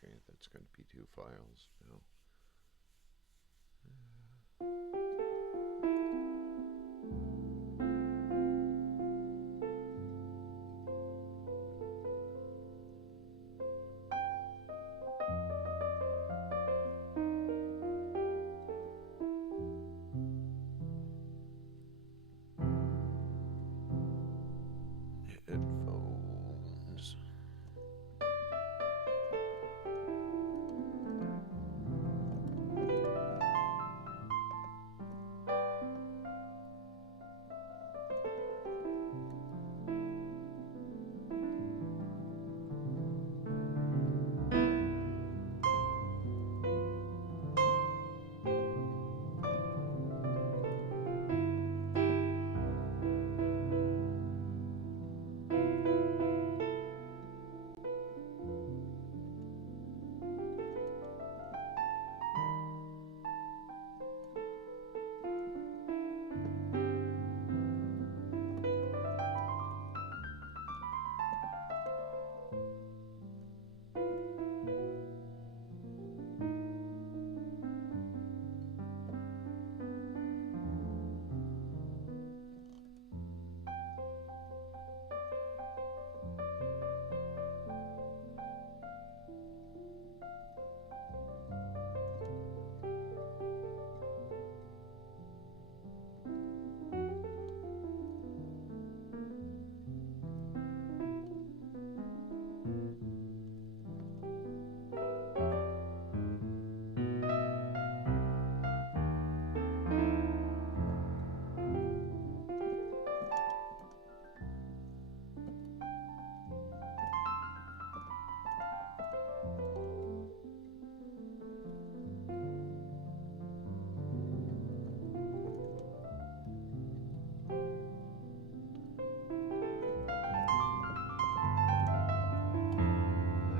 Okay, that's going to be two files now. Headphones.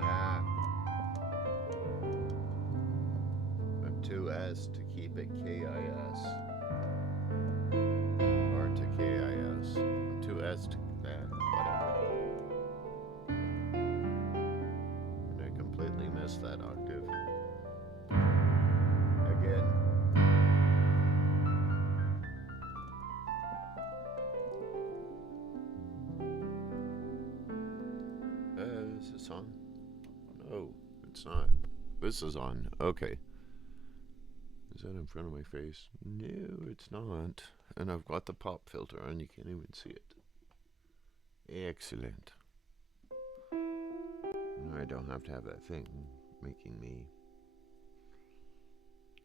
Ah, I'm too S to keep it KIS. Or to KIS. I'm too S to whatever. And I completely missed that octave. Again. Is this on? No, it's not. This is on. Okay. Is that in front of my face? No, it's not. And I've got the pop filter on. You can't even see it. Excellent. I don't have to have that thing making me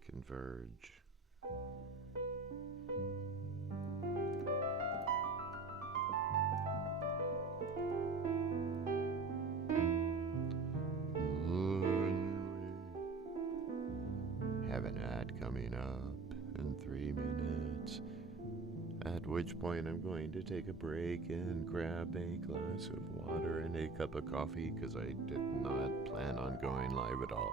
converge. Have an ad coming up in 3 minutes. At which point I'm going to take a break and grab a glass of water and a cup of coffee because I did not plan on going live at all.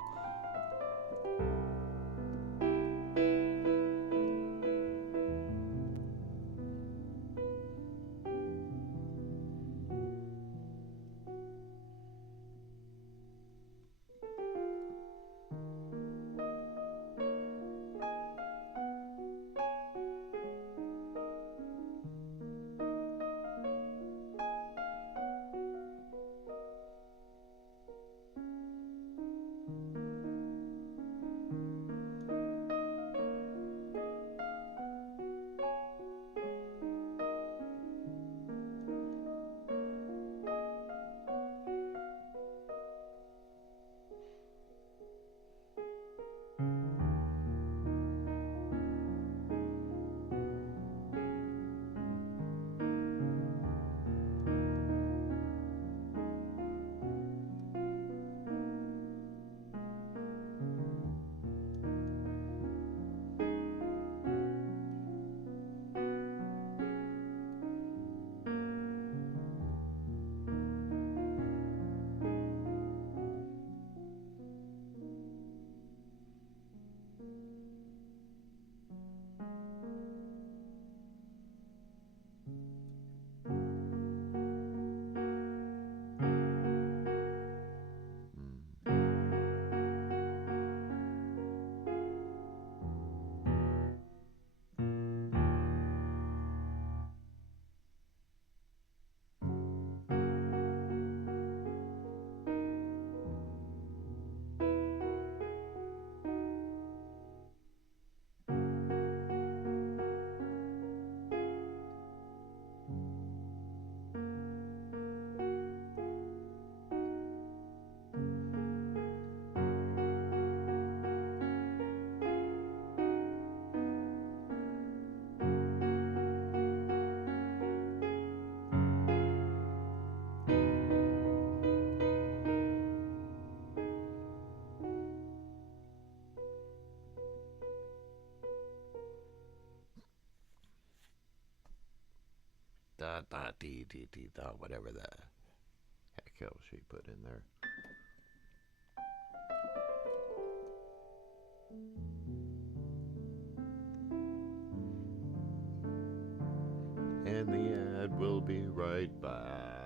da dee dee dee da, whatever the heck hell she put in there. And the ad will be right back.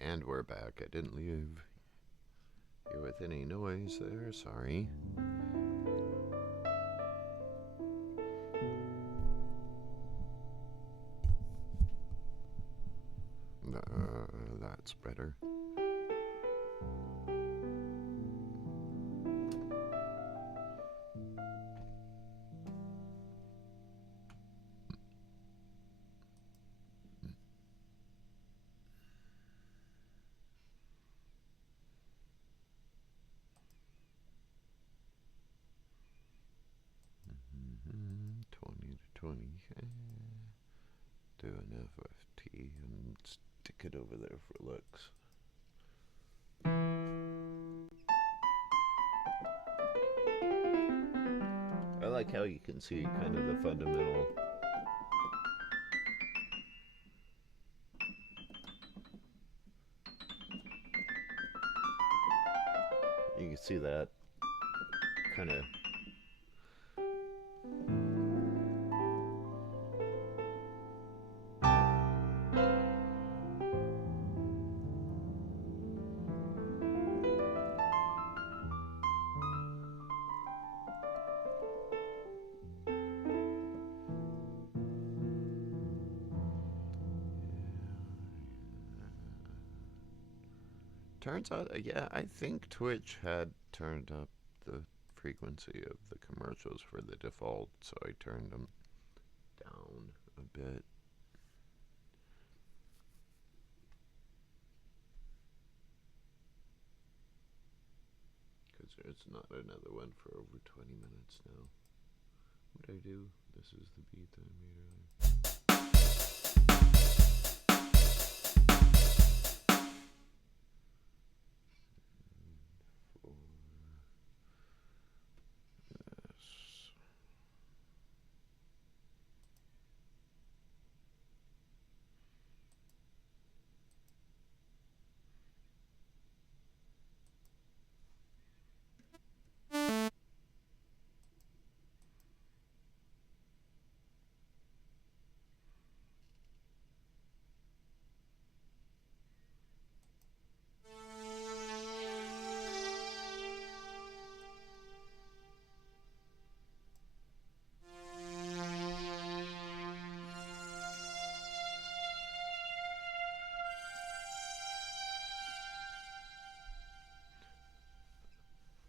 And we're back. I didn't leave you with any noise there, sorry. That's better. Mm-hmm. 20 to 20. Do an FFT and stick it over there for looks. I like how you can see kind of the fundamental. You can see that kind of. Turns out, yeah, I think Twitch had turned up the frequency of the commercials for the default, so I turned them down a bit. Because there's not another one for over 20 minutes now. What I do? This is the beat that I made earlier.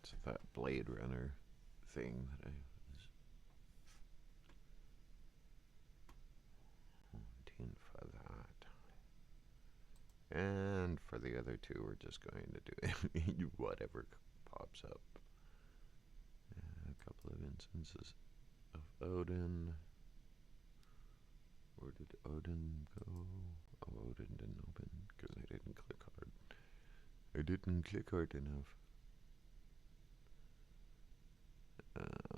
It's that Blade Runner thing that I was wanting for that. And for the other two, we're just going to do whatever pops up. A couple of instances of Odin. Where did Odin go? Oh, Odin didn't open because I didn't click hard. I didn't click hard enough.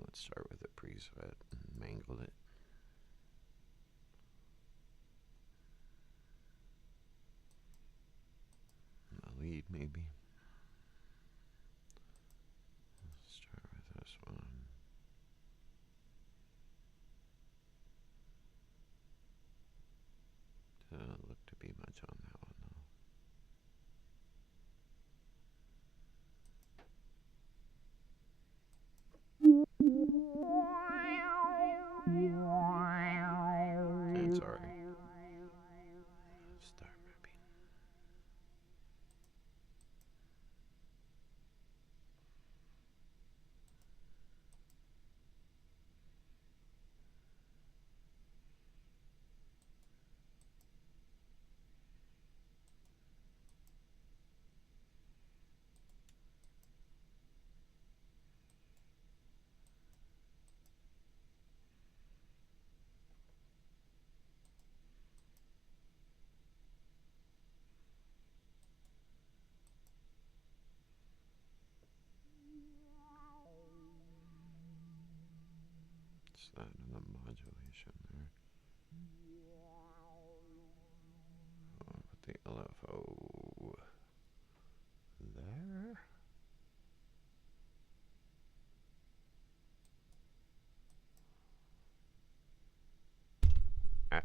Let's start with a pre-sweat and mangle it. A lead, maybe. Let's start with this one. Doesn't look to be much on that one, though. And sorry. Start mapping. It's that in the modulation there. Oh, put the LFO there. Ah.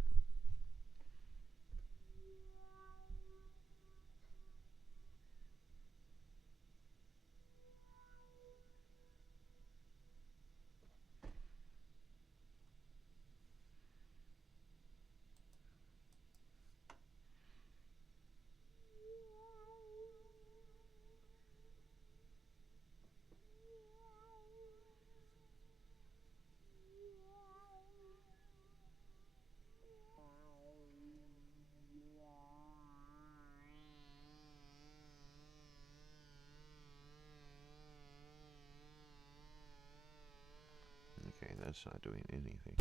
Okay, that's not doing anything.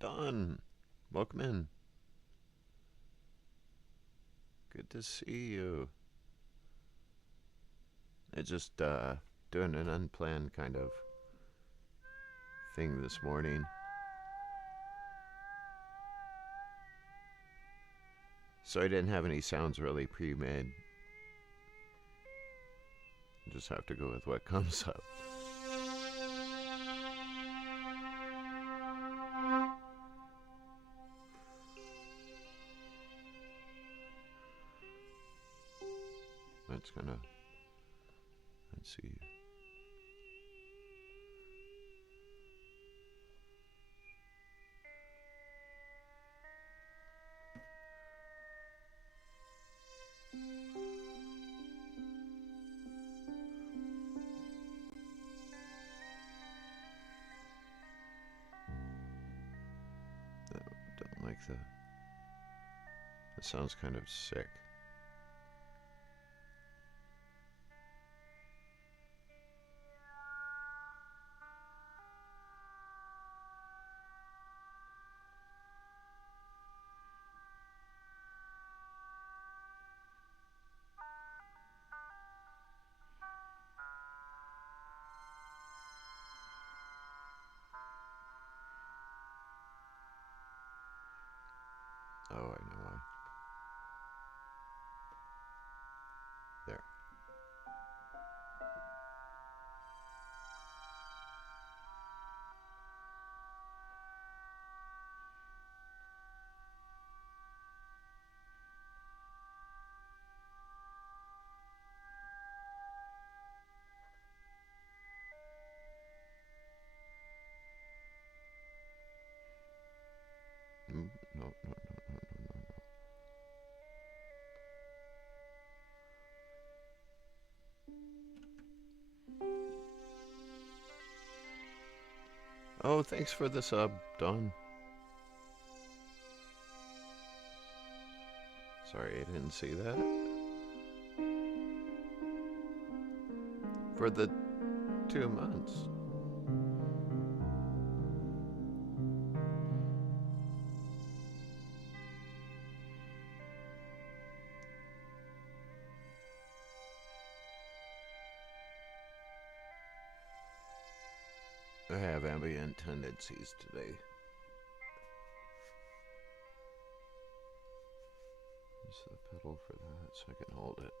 Done. Welcome in. Good to see you. I just doing an unplanned kind of thing this morning. So I didn't have any sounds really pre-made. Just have to go with what comes up. That's gonna. Let's see. Don't like the. That sounds kind of sick. Oh, I know why. There. No, no, no, no, no, no, no. Oh, thanks for the sub, Don. Sorry, I didn't see that. For the 2 months. I have ambient tendencies today. Use the pedal for that so I can hold it.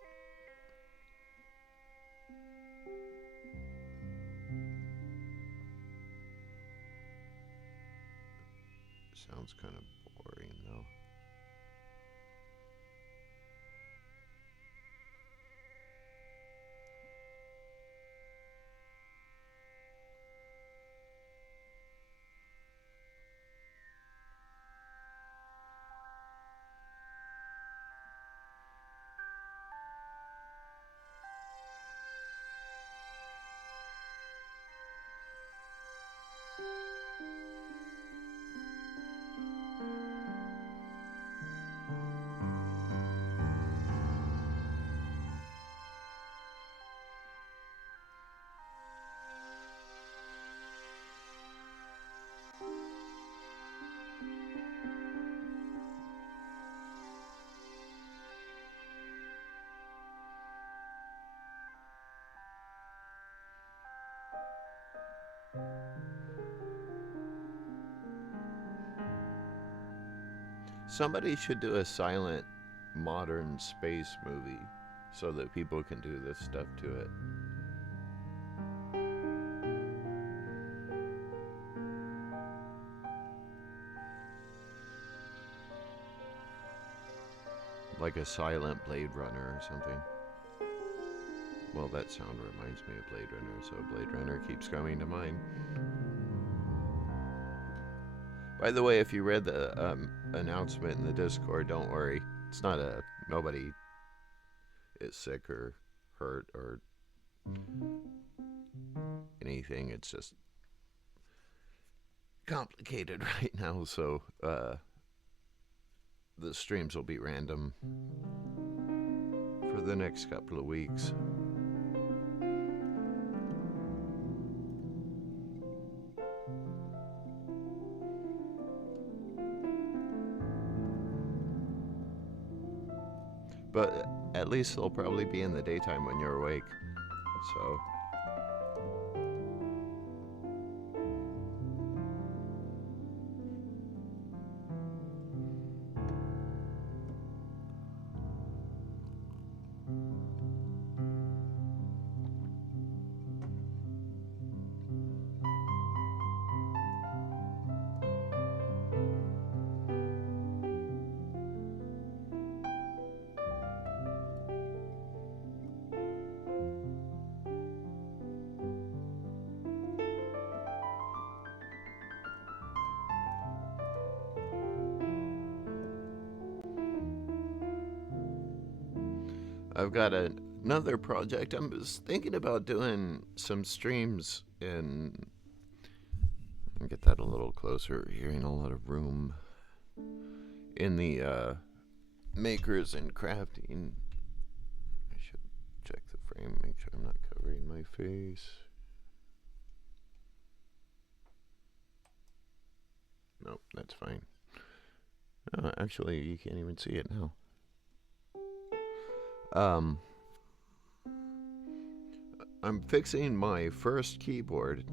Sounds kind of boring though. Somebody should do a silent modern space movie so that people can do this stuff to it. Like a silent Blade Runner or something. Well, that sound reminds me of Blade Runner, so Blade Runner keeps coming to mind. By the way, if you read the announcement in the Discord, don't worry. It's not nobody is sick or hurt or anything. It's just complicated right now, so the streams will be random for the next couple of weeks. But at least they'll probably be in the daytime when you're awake. So I've got another project. I'm just thinking about doing some streams in. Get that a little closer. Hearing a lot of room in the makers and crafting. I should check the frame, make sure I'm not covering my face. Nope, that's fine. Oh, actually, you can't even see it now. I'm fixing my first keyboard,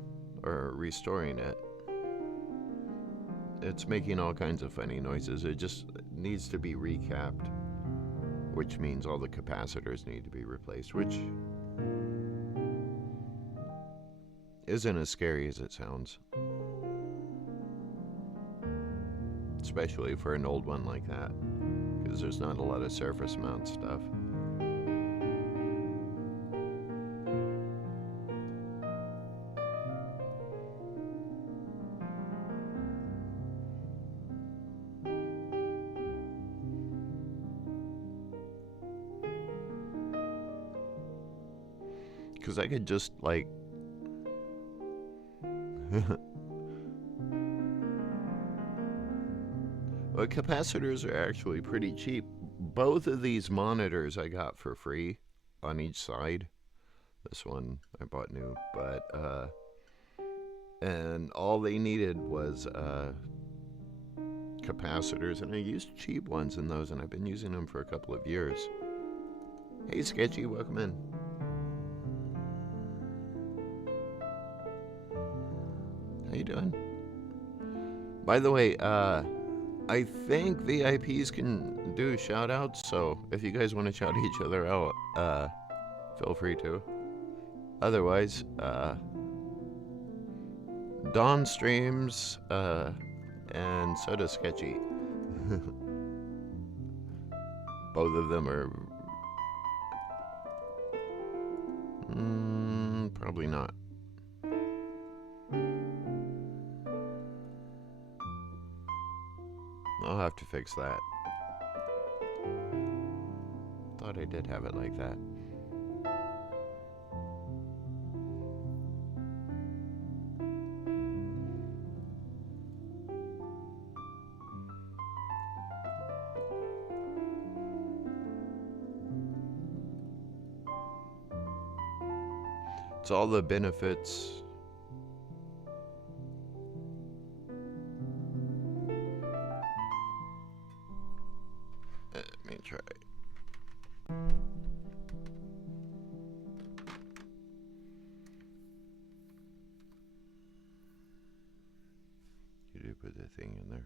or restoring it. It's making all kinds of funny noises. It just needs to be recapped, which means all the capacitors need to be replaced, which isn't as scary as it sounds. Especially for an old one like that, because there's not a lot of surface mount stuff. Because I could just, like... Well, capacitors are actually pretty cheap. Both of these monitors I got for free on each side. This one I bought new, but and all they needed was capacitors, and I used cheap ones in those, and I've been using them for a couple of years. Hey Sketchy, welcome in. How you doing? By the way, I think VIPs can do shout-outs, so if you guys want to shout each other out, feel free to. Otherwise, Dawn streams, and so does Sketchy. Both of them are... probably not. I'll have to fix that. Thought I did have it like that. It's all the benefits. Let me try. You did put the thing in there.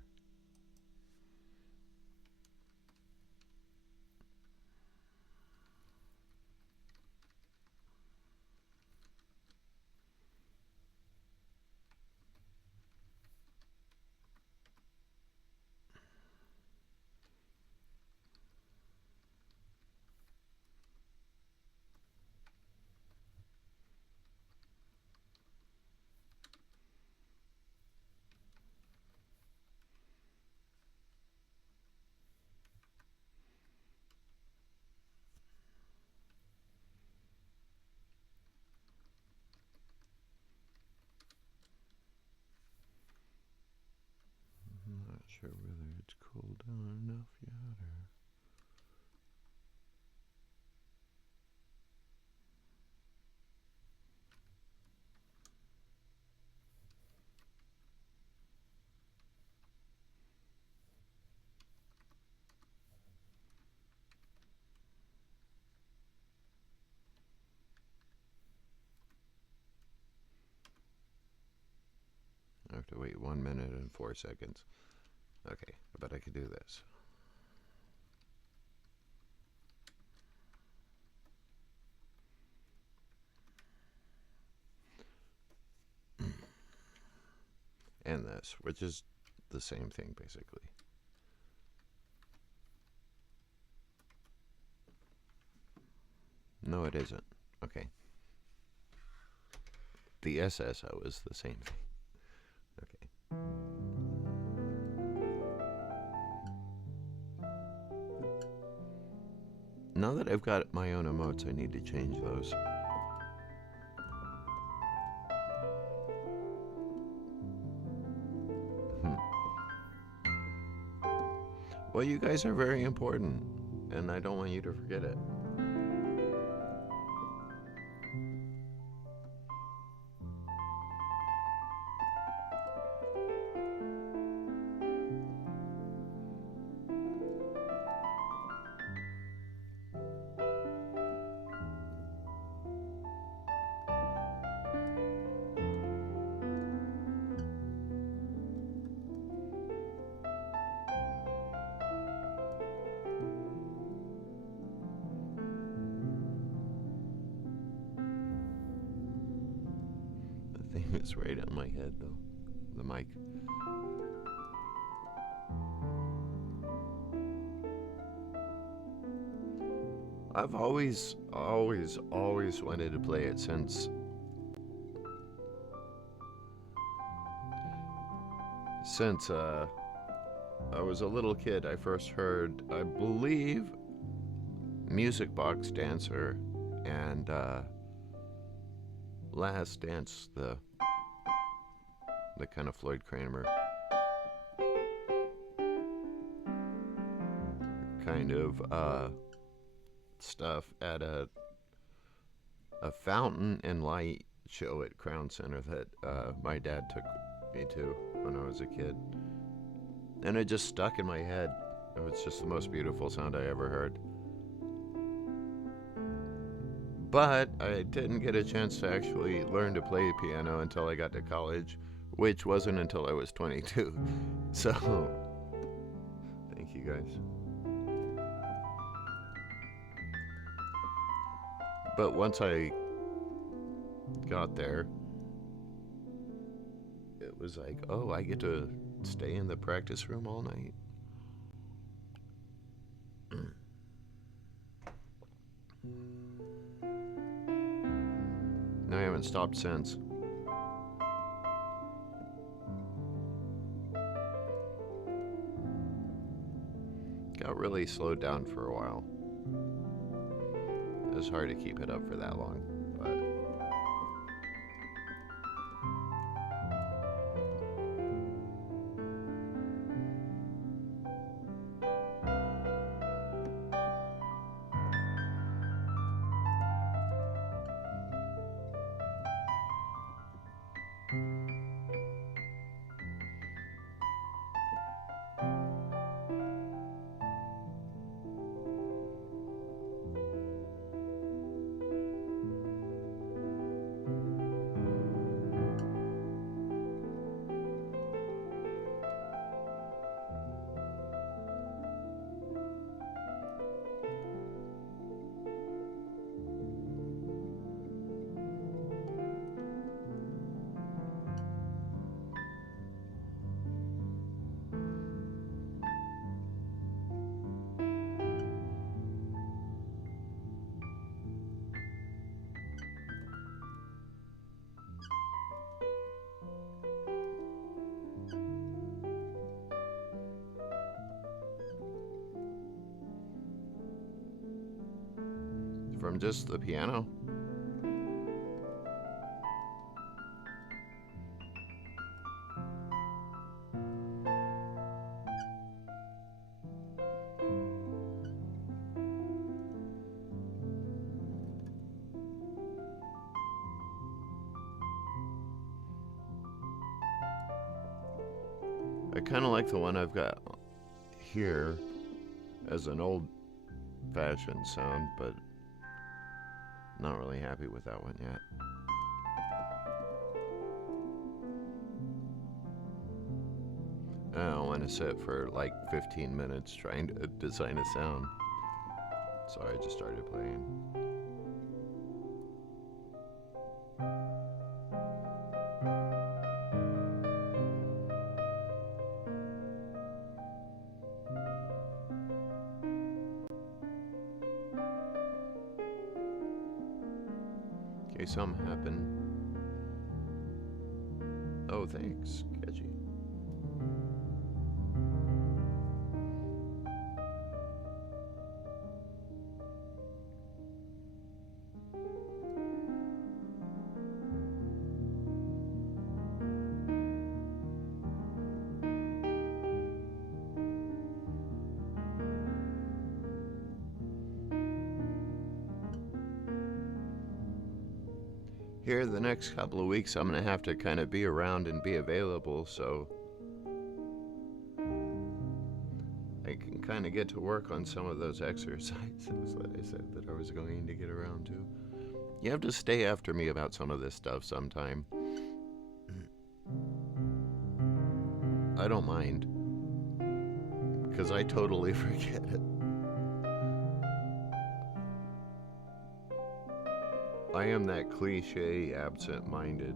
I'm not sure whether it's cooled down enough yet or... I have to wait 1 minute and 4 seconds. Okay, I bet I could do this. And this, which is the same thing basically. No, it isn't. Okay. The SSO is the same thing. Okay. Now that I've got my own emotes, I need to change those. Well, you guys are very important, and I don't want you to forget it. The thing is right on my head, though. The mic. I've always wanted to play it since I was a little kid. I first heard, I believe, Music Box Dancer and Last Dance, the kind of Floyd Kramer kind of stuff at a fountain and light show at Crown Center that my dad took me to when I was a kid, and it just stuck in my head. It was just the most beautiful sound I ever heard. But I didn't get a chance to actually learn to play piano until I got to college, which wasn't until I was 22. So, thank you guys. But once I got there, it was like, oh, I get to stay in the practice room all night. I haven't stopped since. Got really slowed down for a while. It was hard to keep it up for that long, but from just the piano. I kind of like the one I've got here as an old-fashioned sound, but not really happy with that one yet. I don't want to sit for like 15 minutes trying to design a sound, so I just started playing. Okay, something happened. Oh, thanks, Catchy. here the next couple of weeks I'm going to have to kind of be around and be available, so I can kind of get to work on some of those exercises that I said that I was going to get around to. You have to stay after me about some of this stuff sometime. I don't mind, because I totally forget it. I am that cliche absent-minded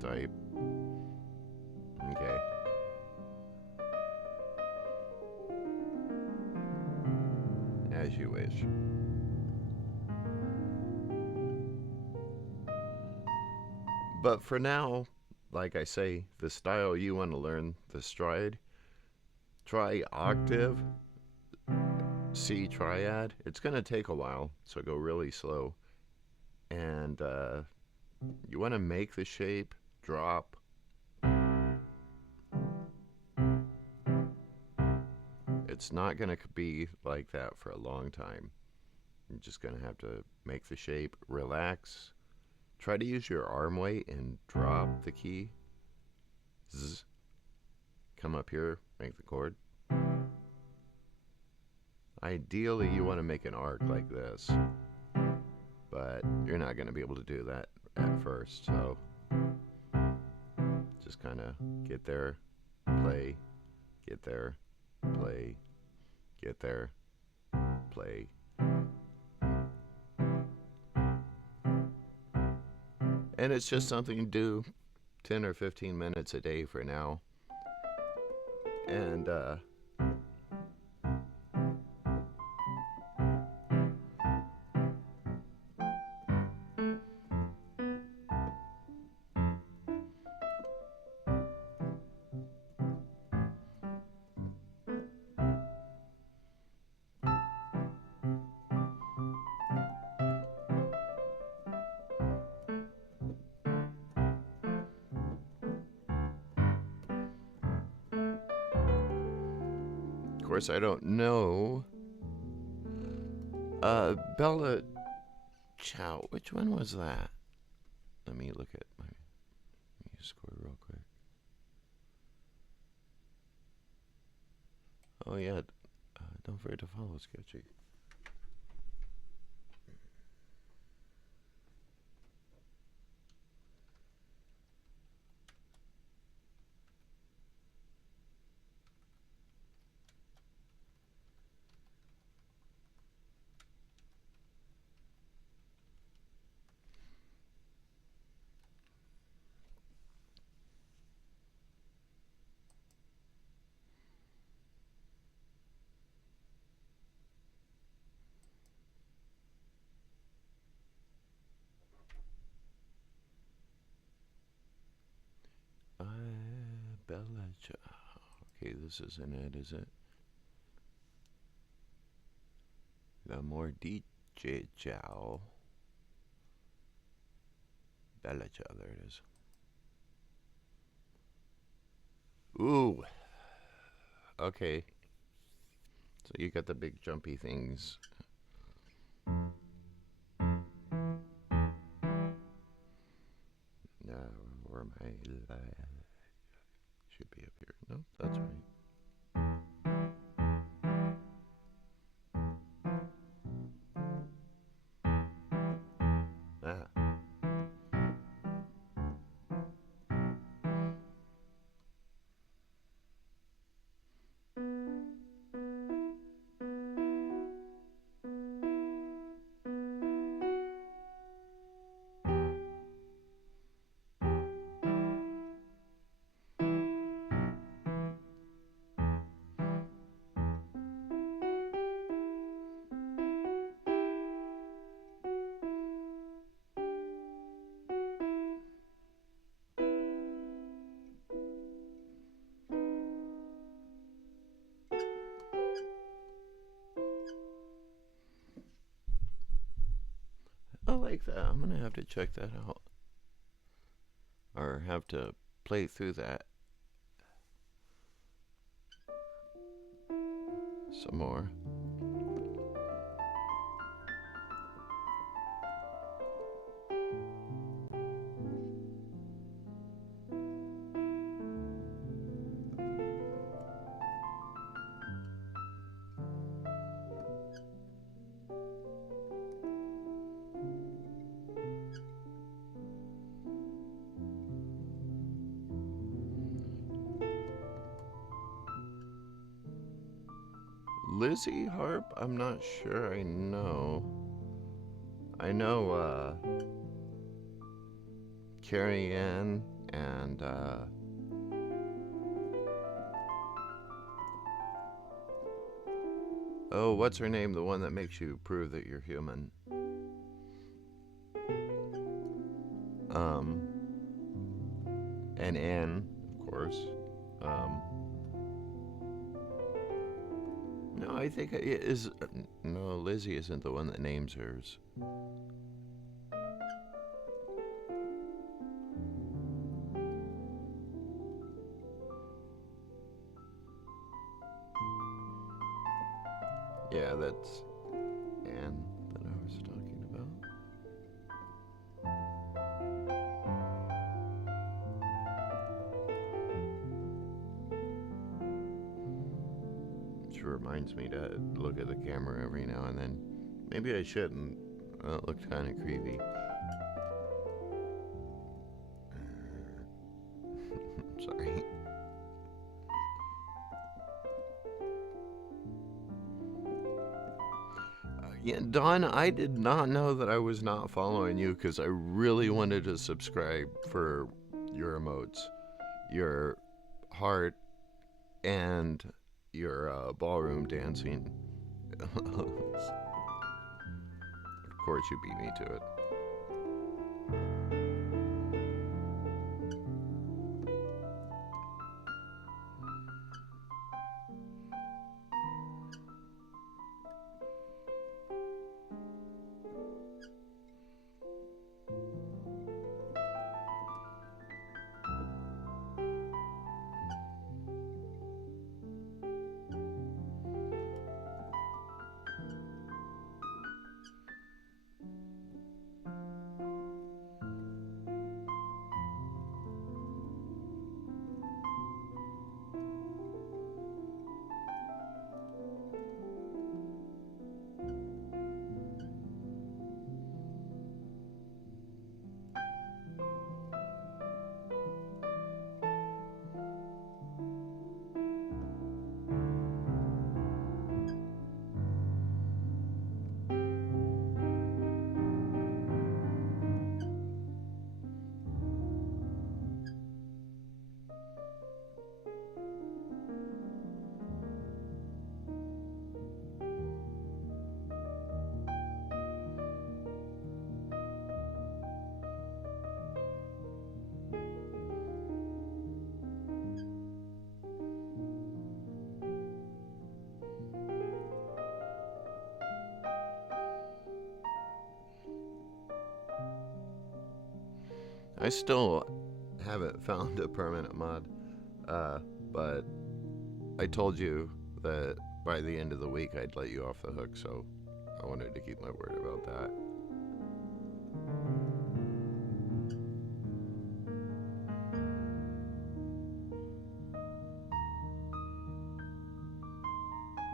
type. Okay. As you wish. But for now, like I say, the style you want to learn, the stride, try octave, C triad. It's going to take a while, so go really slow. And you want to make the shape, drop. It's not going to be like that for a long time. You're just going to have to make the shape, relax. Try to use your arm weight and drop the key. Zzz. Come up here, make the chord. Ideally, you want to make an arc like this, but you're not going to be able to do that at first, so just kind of get there, play, get there, play, get there, play. And it's just something you do 10 or 15 minutes a day for now. And of course, I don't know. Bella Ciao, which one was that? Let me look at my score real quick. Oh yeah, don't forget to follow Sketchy. Bella Ciao. Okay, this isn't it, is it? The more DJ Ciao. Bella Ciao, there it is. Ooh. Okay. So you got the big jumpy things. Now, where am I? Should be up here. No, that's right. Ah. I like that. I'm gonna have to check that out. Or have to play through that some more. Lizzie Harp? I'm not sure I know. I know, Carrie Ann and, oh, what's her name? The one that makes you prove that you're human. And Anne, of course. No, I think it is. No, Lizzie isn't the one that names hers. Yeah, that's Anne that I was talking about. Which reminds me to look at the camera every now and then. Maybe I shouldn't. It looked kind of creepy. Sorry. Yeah, Dawn, I did not know that I was not following you because I really wanted to subscribe for your emotes, your heart, and your ballroom dancing. Of course, you beat me to it. I still haven't found a permanent mod, but I told you that by the end of the week I'd let you off the hook, so I wanted to keep my word about that.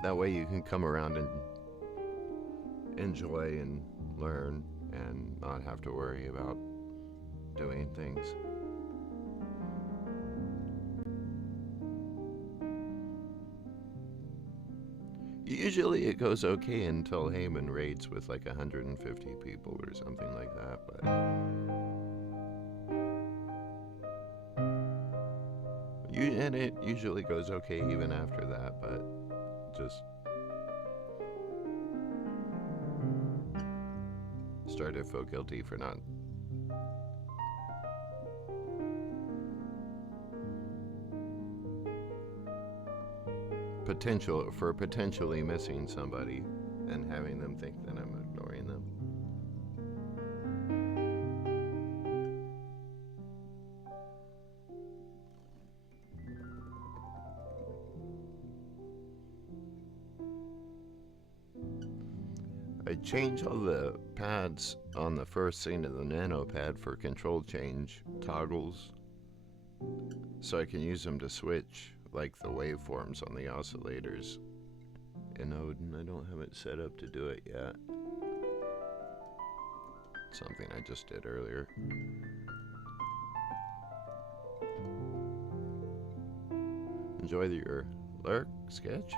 That way you can come around and enjoy and learn and not have to worry about doing things. Usually it goes okay until Heyman raids with like 150 people or something like that, but and it usually goes okay even after that, but just start to feel guilty for not potentially missing somebody and having them think that I'm ignoring them. I change all the pads on the first scene of the nano pad for control change toggles so I can use them to switch like the waveforms on the oscillators in Odin. I don't have it set up to do it yet. Something I just did earlier. Enjoy your lurk sketch.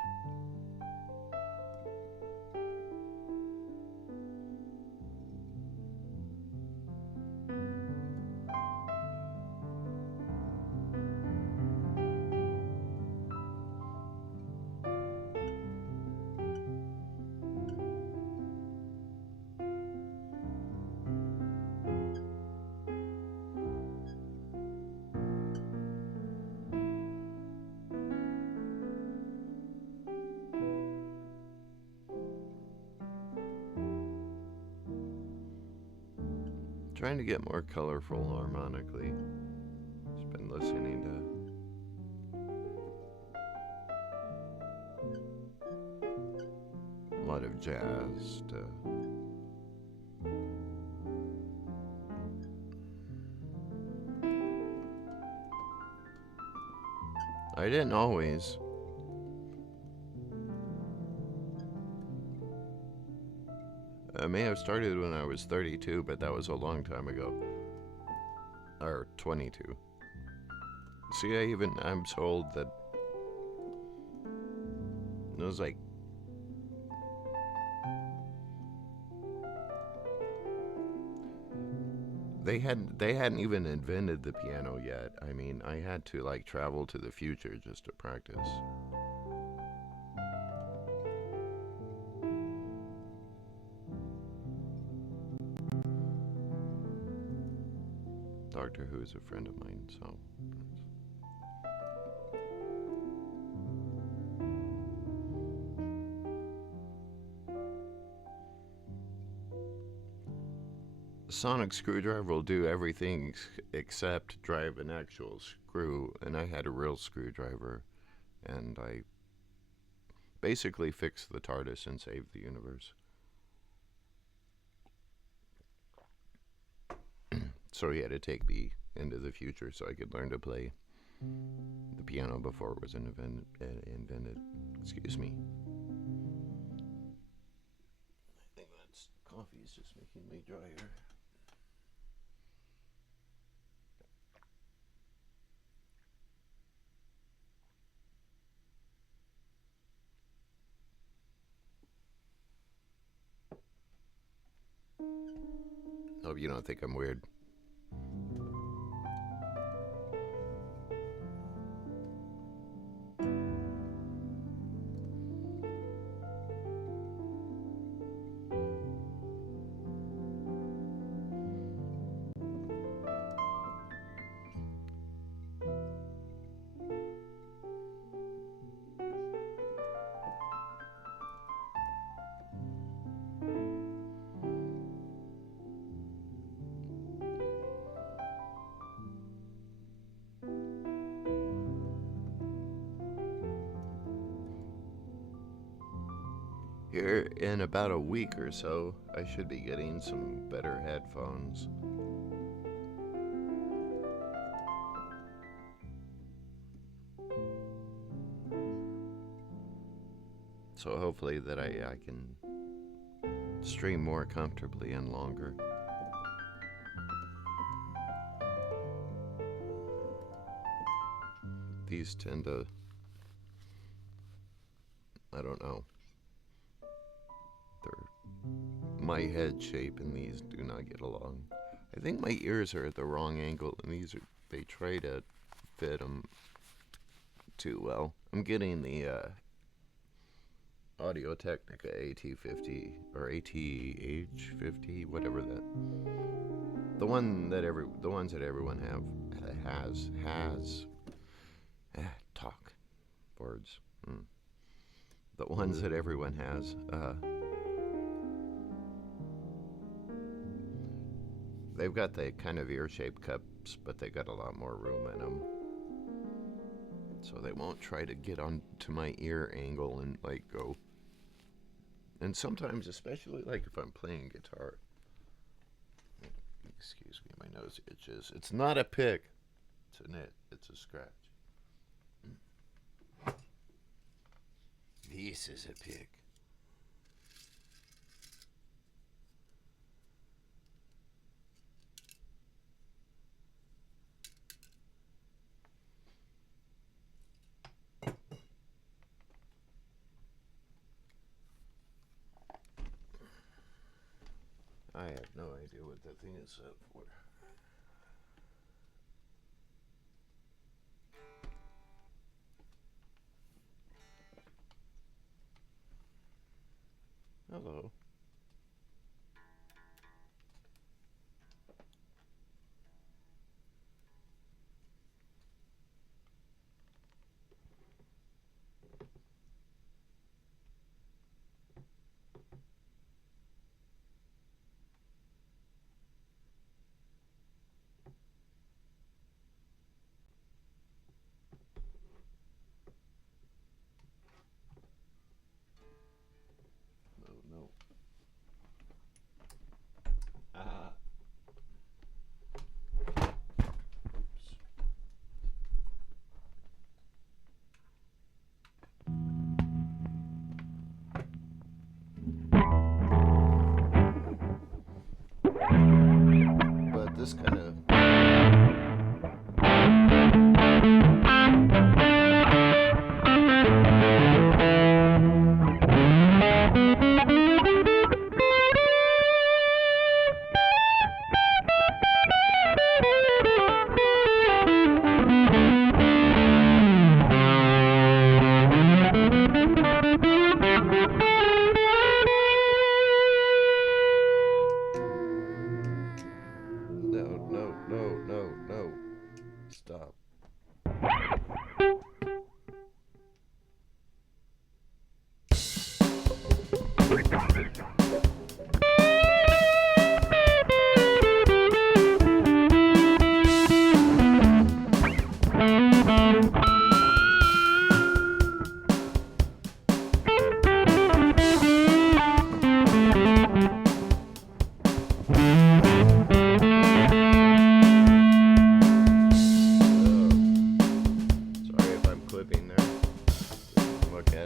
Trying to get more colorful harmonically. Just been listening to a lot of jazz. I didn't always. I may have started when I was 32, but that was a long time ago. Or 22. See, I'm so old that it was like they hadn't even invented the piano yet. I mean, I had to like travel to the future just to practice. Doctor Who is a friend of mine, so. A sonic screwdriver will do everything except drive an actual screw, and I had a real screwdriver, and I basically fixed the TARDIS and saved the universe. So he had to take me into the future so I could learn to play the piano before it was invented. Excuse me. I think that's coffee is just making me drier. Hope you don't think I'm weird. Here in about a week or so, I should be getting some better headphones. So hopefully that I can stream more comfortably and longer. These tend to, I don't know. My head shape and these do not get along. I think my ears are at the wrong angle, and they try to fit them too well. I'm getting the Audio-Technica AT50 or ATH50, whatever that. The ones that everyone has. Talk words. The ones that everyone has. They've got the kind of ear-shaped cups, but they got a lot more room in them. So they won't try to get onto my ear angle and like go. And sometimes, especially like if I'm playing guitar. Excuse me, my nose itches. It's not a pick. It's a nit. It's a scratch. This is a pick. I have no idea what that thing is up for. Hello.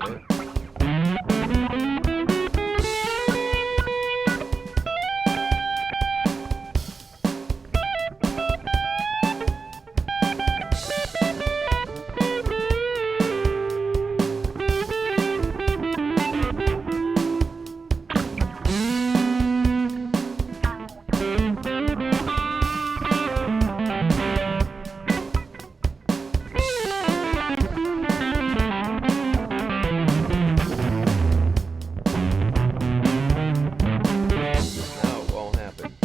get it? No, it won't happen.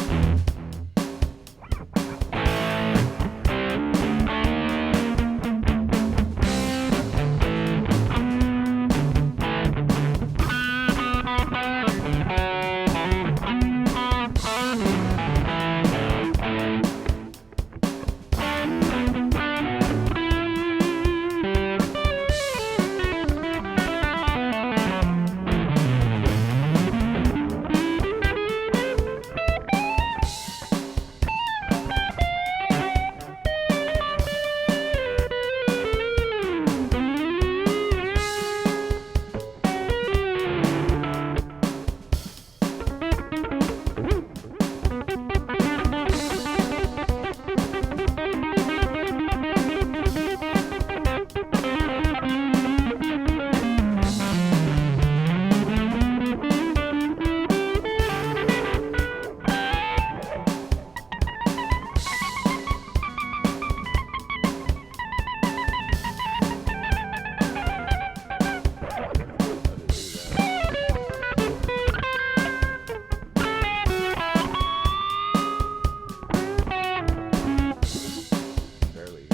Barely.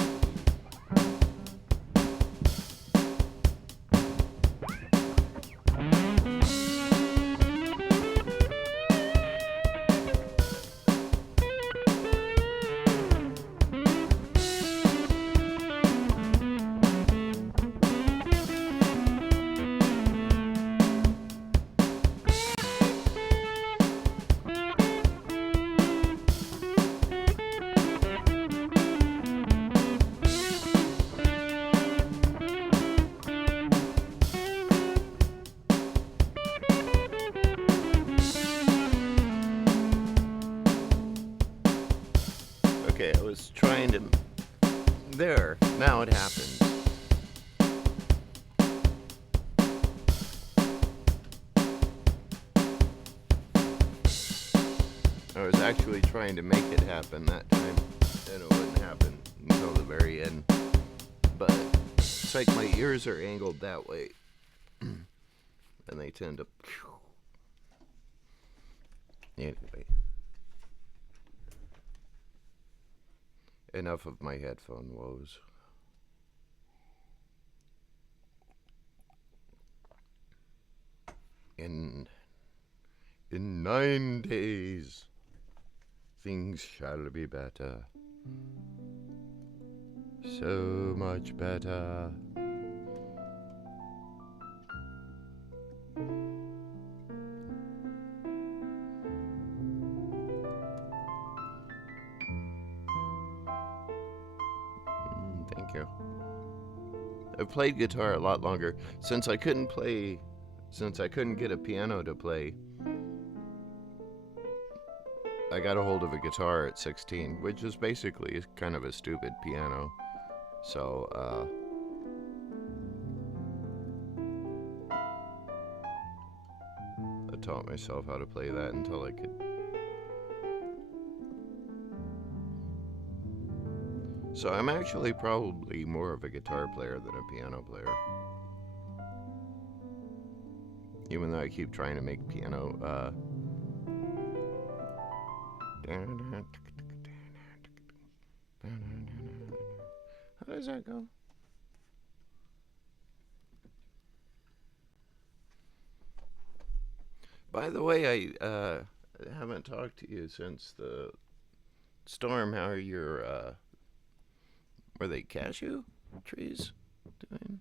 Okay, I was trying to. There, now it happens. I was actually trying to make it happen that time, and it wouldn't happen until the very end. But it's like my ears are angled that way, and they tend to. Anyway. Enough of my headphone woes. In 9 days, things shall be better. So much better. Thank you. I've played guitar a lot longer since I couldn't get a piano to play. I got a hold of a guitar at 16, which is basically kind of a stupid piano. So, I taught myself how to play that until I could. So I'm actually probably more of a guitar player than a piano player. Even though I keep trying to make piano, how does that go? By the way, I haven't talked to you since the storm. How are your, were they cashew trees doing?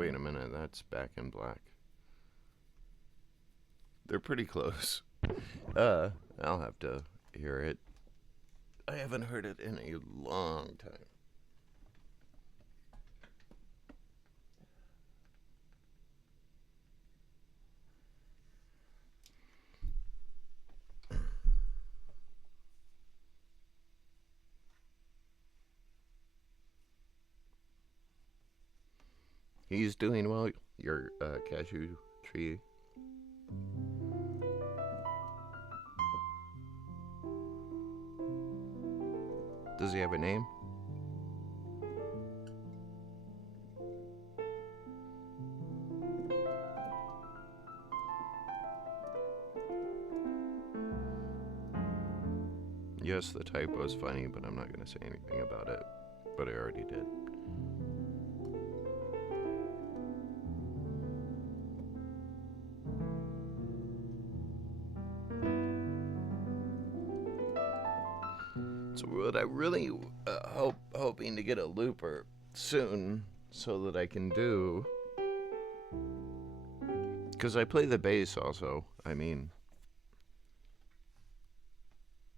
wait a minute, that's Back in Black. They're pretty close. I'll have to hear it. I haven't heard it in a long time. He's doing well, your cashew tree. Does he have a name? Yes, the typo's funny, but I'm not going to say anything about it. But I already did. So what I really hoping to get a looper soon so that I can do, because I play the bass also. I mean,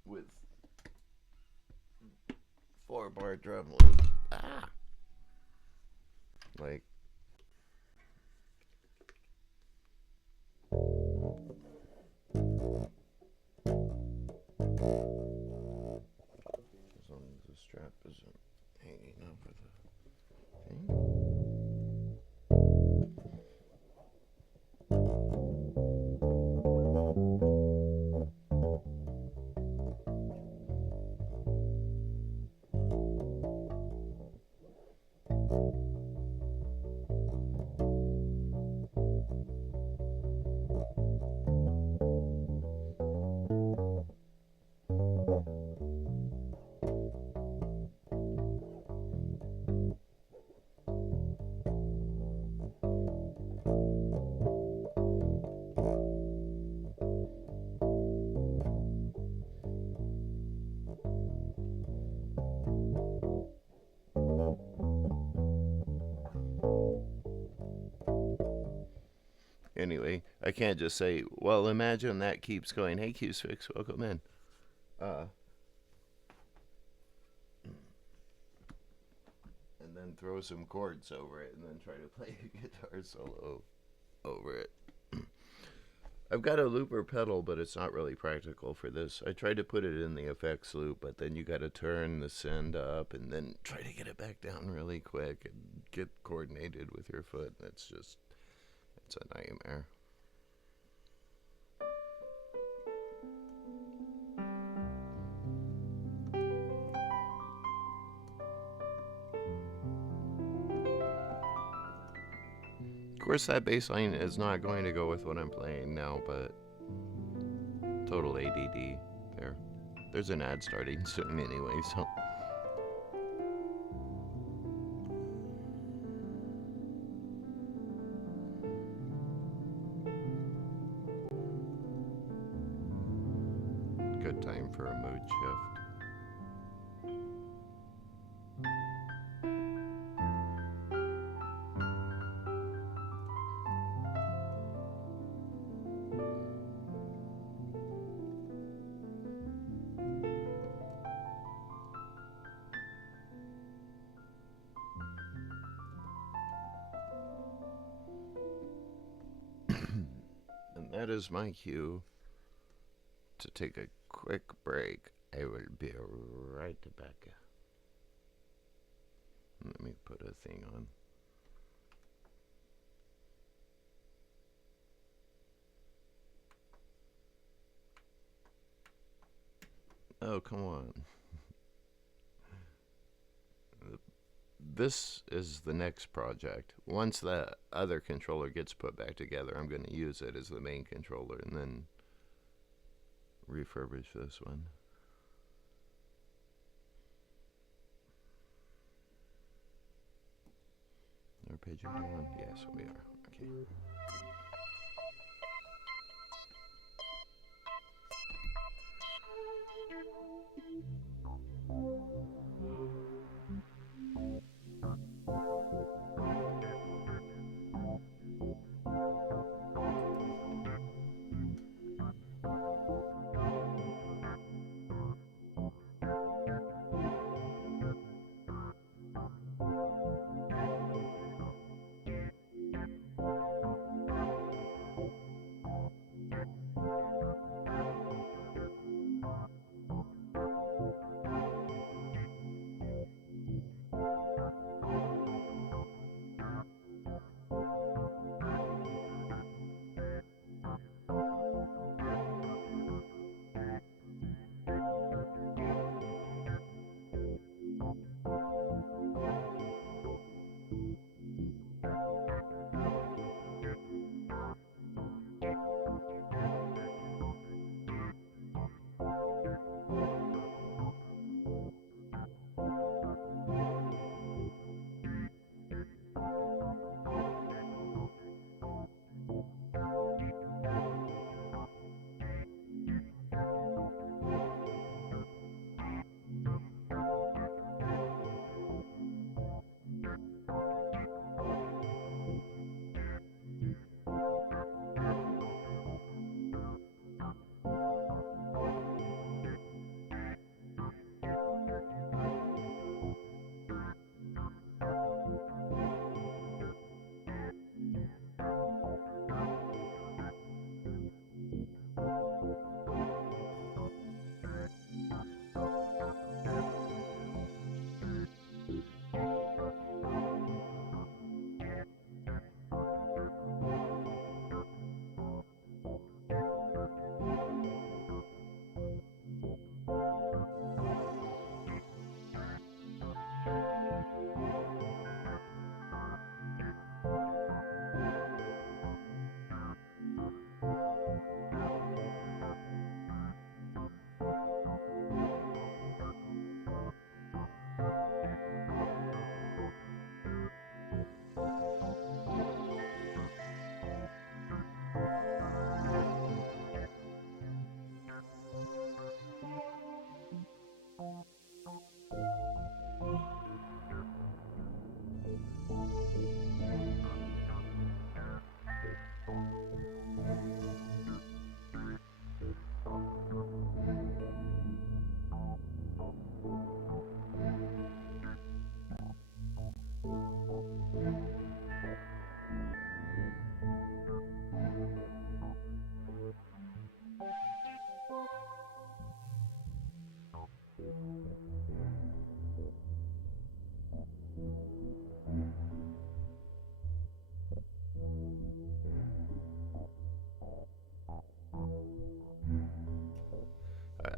with 4-bar drum loop. Like. As long as the strap isn't hanging over the thing. Anyway, I can't just say, well, imagine that keeps going. Hey, Q6, welcome in. And then throw some chords over it and then try to play a guitar solo over it. I've got a looper pedal, but it's not really practical for this. I tried to put it in the effects loop, but then you got to turn the send up and then try to get it back down really quick and get coordinated with your foot. It's a nightmare. Of course, that bass line is not going to go with what I'm playing now, but total ADD there. There's an ad starting soon anyway, so. Good time for a mood shift. And that is my cue to take a quick break. I will be right back. Let me put a thing on. Oh, come on. This is the next project. Once the other controller gets put back together, I'm going to use it as the main controller and then refurbish this one. Arpeggio on? Yes, we are. Okay.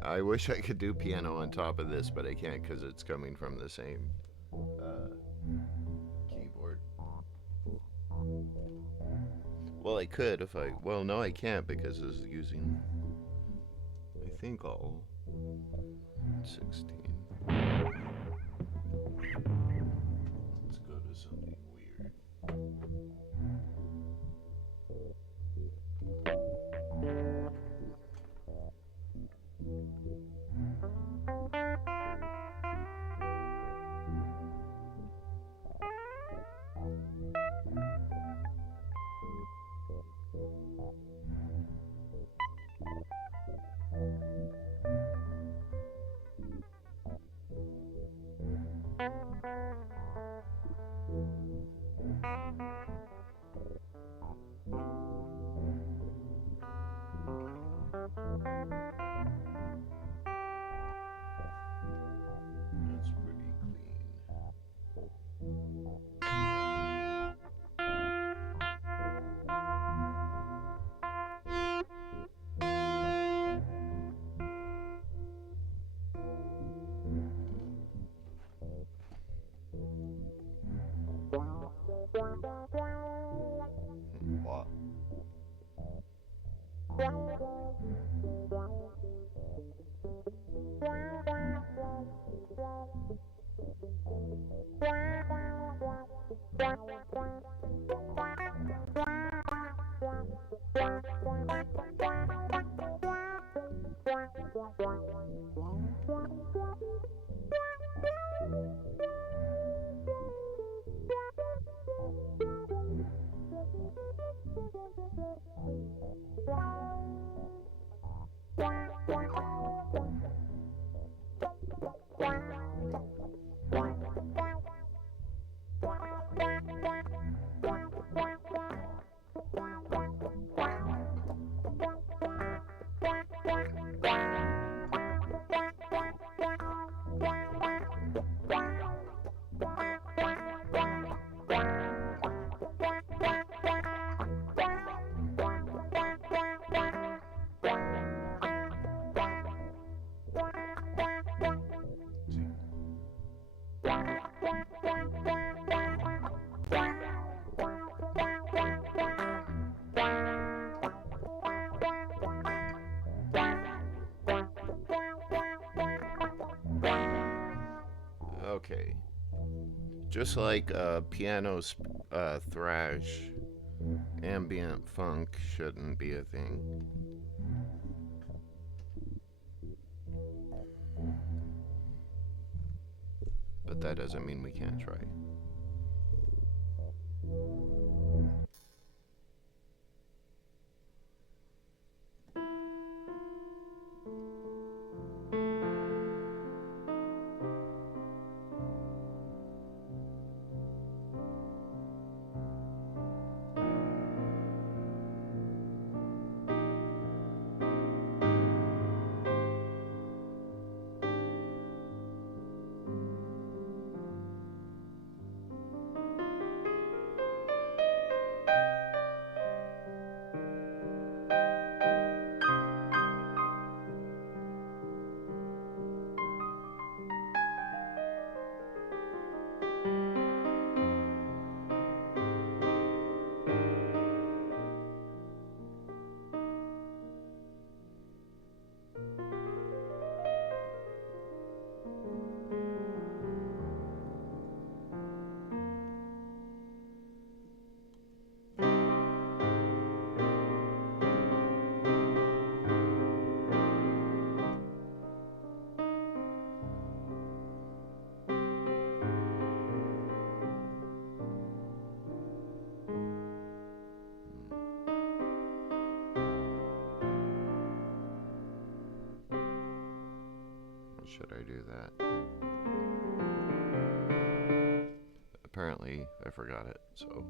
I wish I could do piano on top of this, but I can't because it's coming from the same keyboard. Well, I could if I. Well, no, I can't because this is using. I think all 16. Let's go to something weird. That's pretty clean. Wow. Okay. Just like piano thrash, ambient funk shouldn't be a thing. But that doesn't mean we can't try. Should I do that? apparently I forgot it, so.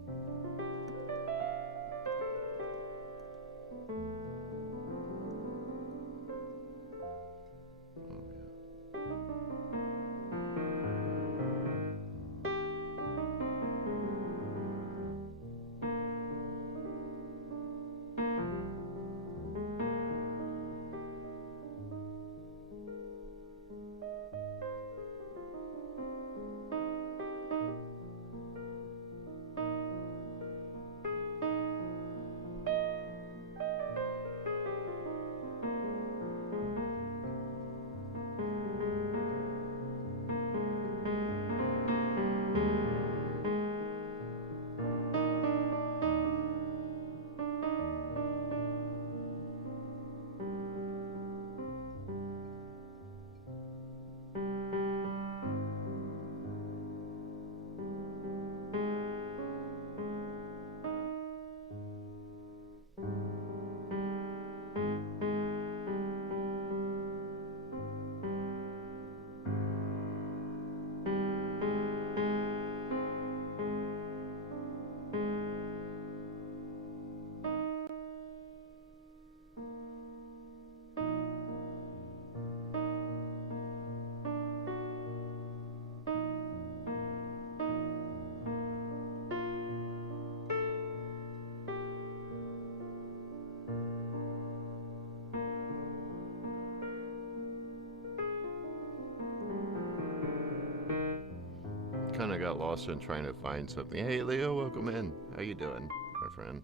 Kind of got lost in trying to find something. Hey Leo, welcome in. How you doing, my friend?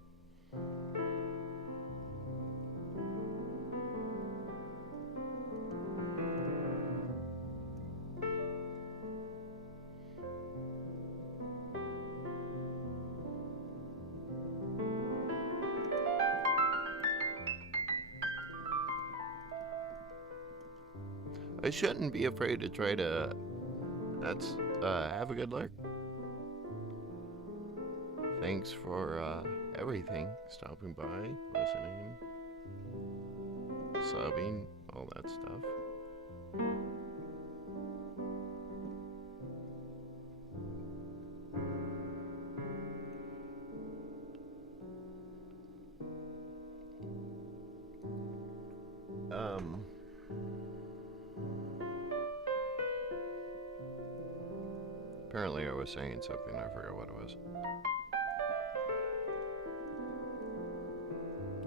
I shouldn't be afraid to try to. That's have a good look. Thanks for everything. Stopping by, listening, subbing, all that stuff. Apparently I was saying something, I forgot what it was.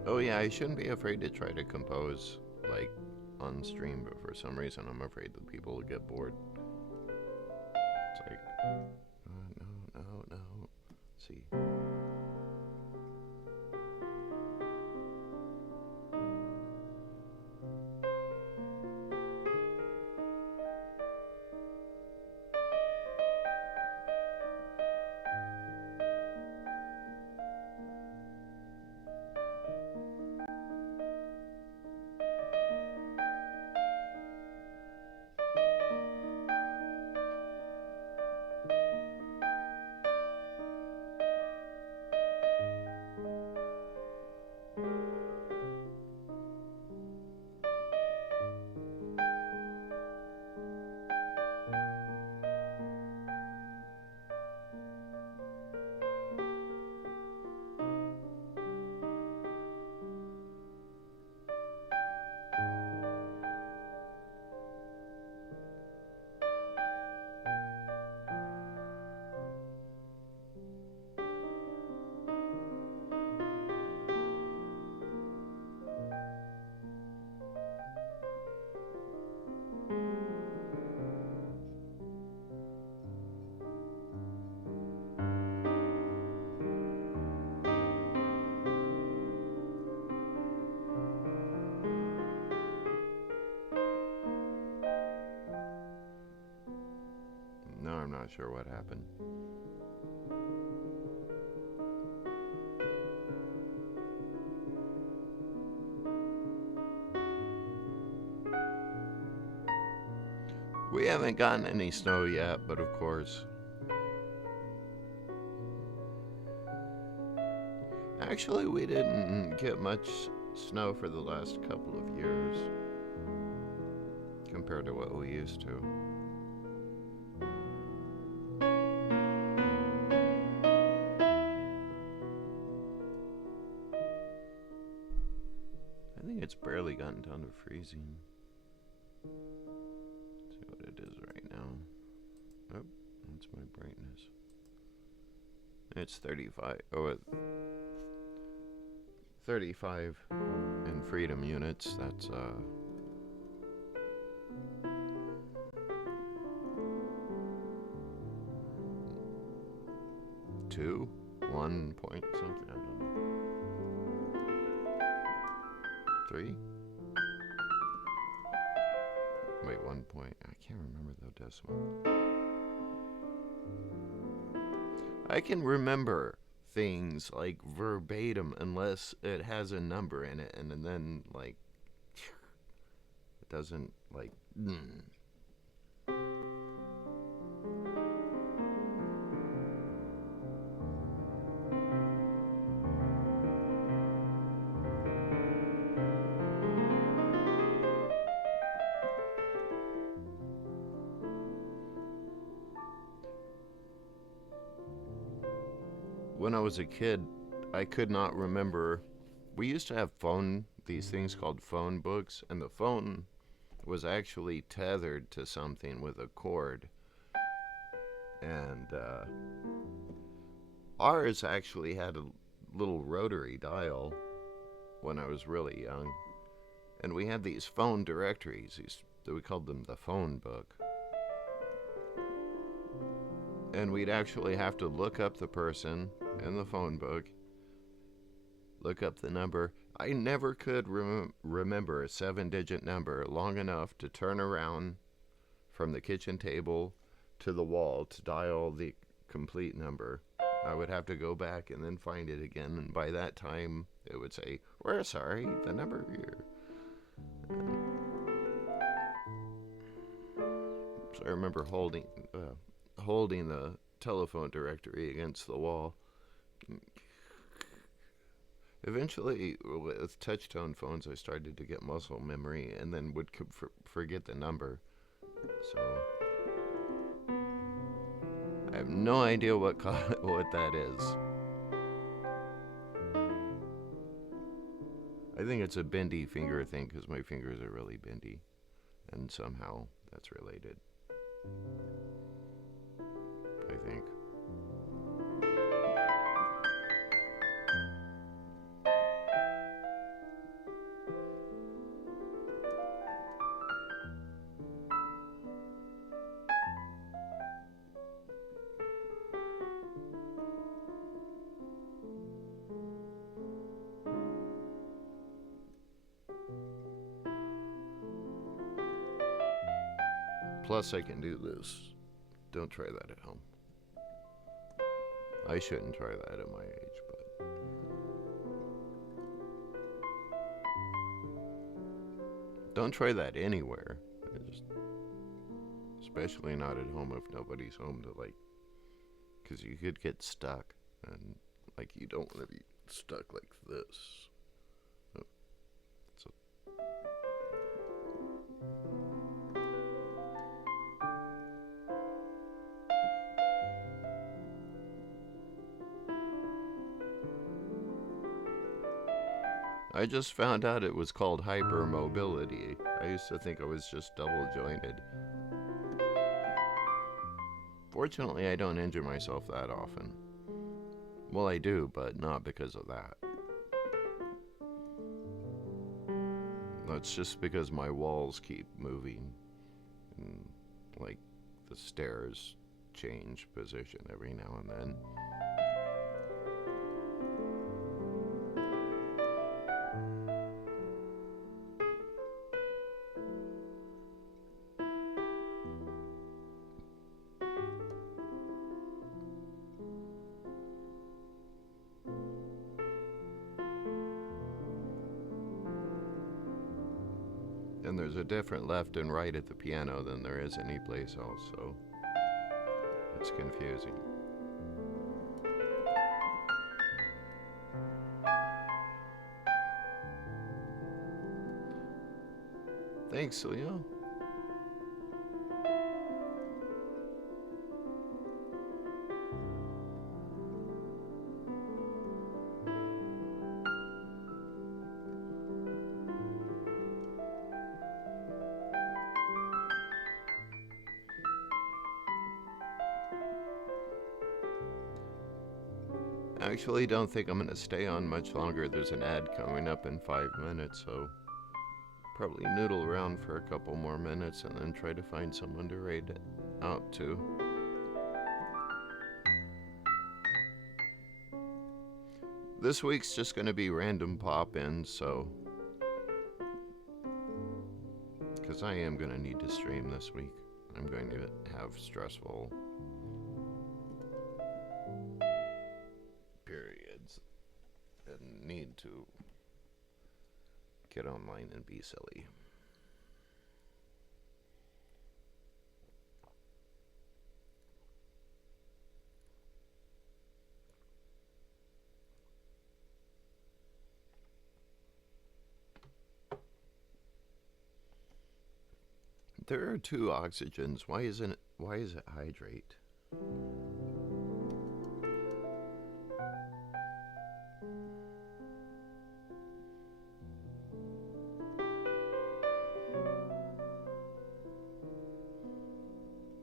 Oh yeah, I shouldn't be afraid to try to compose, like, on stream, but for some reason I'm afraid that people will get bored. It's like, no. Let's see. No, I'm not sure what happened. We haven't gotten any snow yet, but of course. Actually, we didn't get much snow for the last couple of years compared to what we used to. it's barely gotten down to freezing. Let's see what it is right now. Oh, that's my brightness. It's 35. Oh, 35 in freedom units. That's 2, 1 point something. I don't know. 3. Wait, 1 point. I can't remember the decimal. I can remember things like verbatim unless it has a number in it, and then like it doesn't like. When I was a kid, I could not remember. We used to have these things called phone books, and the phone was actually tethered to something with a cord. And ours actually had a little rotary dial when I was really young. And we had these phone directories. We called them the phone book. And we'd actually have to look up the person in the phone book, look up the number. I never could remember a 7-digit number long enough to turn around from the kitchen table to the wall to dial the complete number. I would have to go back and then find it again, and by that time it would say, "We're sorry, the number here." So I remember holding the telephone directory against the wall. Eventually, with touch-tone phones, I started to get muscle memory and then would forget the number. So I have no idea what that is. I think it's a bendy finger thing because my fingers are really bendy, and somehow that's related. I think. Plus, I can do this. Don't try that at home. I shouldn't try that at my age, but don't try that anywhere. Especially not at home if nobody's home to because you could get stuck, and you don't want to be stuck like this. I just found out it was called hypermobility. I used to think I was just double jointed. Fortunately, I don't injure myself that often. Well, I do, but not because of that. That's just because my walls keep moving. And, the stairs change position every now and then. And there's a different left and right at the piano than there is any place else, so it's confusing. Thanks, Leo. actually don't think I'm gonna stay on much longer. There's an ad coming up in 5 minutes, so probably noodle around for a couple more minutes and then try to find someone to raid it out to. This week's just gonna be random pop-ins, so because I am gonna need to stream this week. I'm going to have stressful periods and need to get online and be silly. There are 2 oxygens. Why is it hydrate?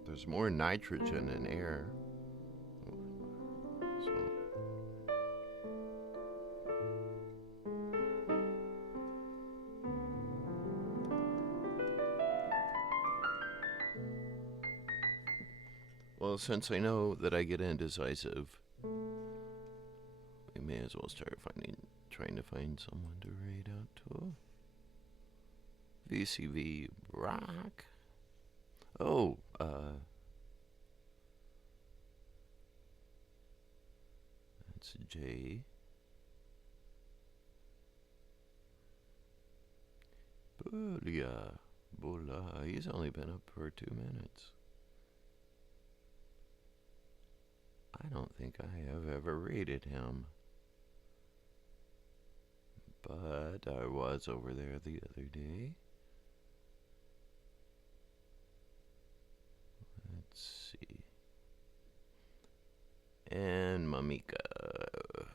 There's more nitrogen in air. So well, since I know that I get indecisive, we may as well start trying to find someone to raid out to. VCV Rock. Oh, that's J. Bula. He's only been up for 2 minutes. I don't think I have ever raided him. But I was over there the other day. Let's see. And Mamika. I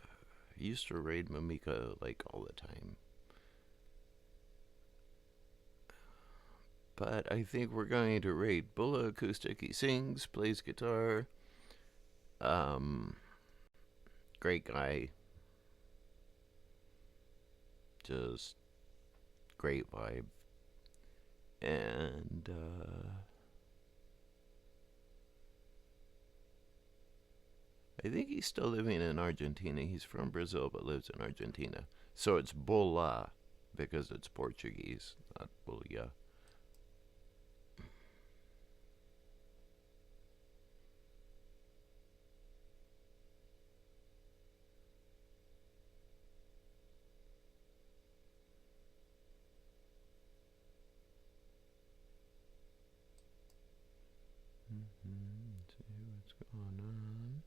used to raid Mamika like all the time. But I think we're going to raid Bulla Acoustic. He sings, plays guitar. Great guy. Just great vibe. And I think he's still living in Argentina. He's from Brazil but lives in Argentina. So it's Bola because it's Portuguese, not Bulia. See what's going on.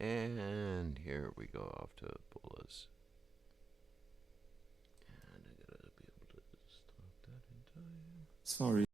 And here we go off to Bulla's. And I gotta be able to stop that in time. Sorry.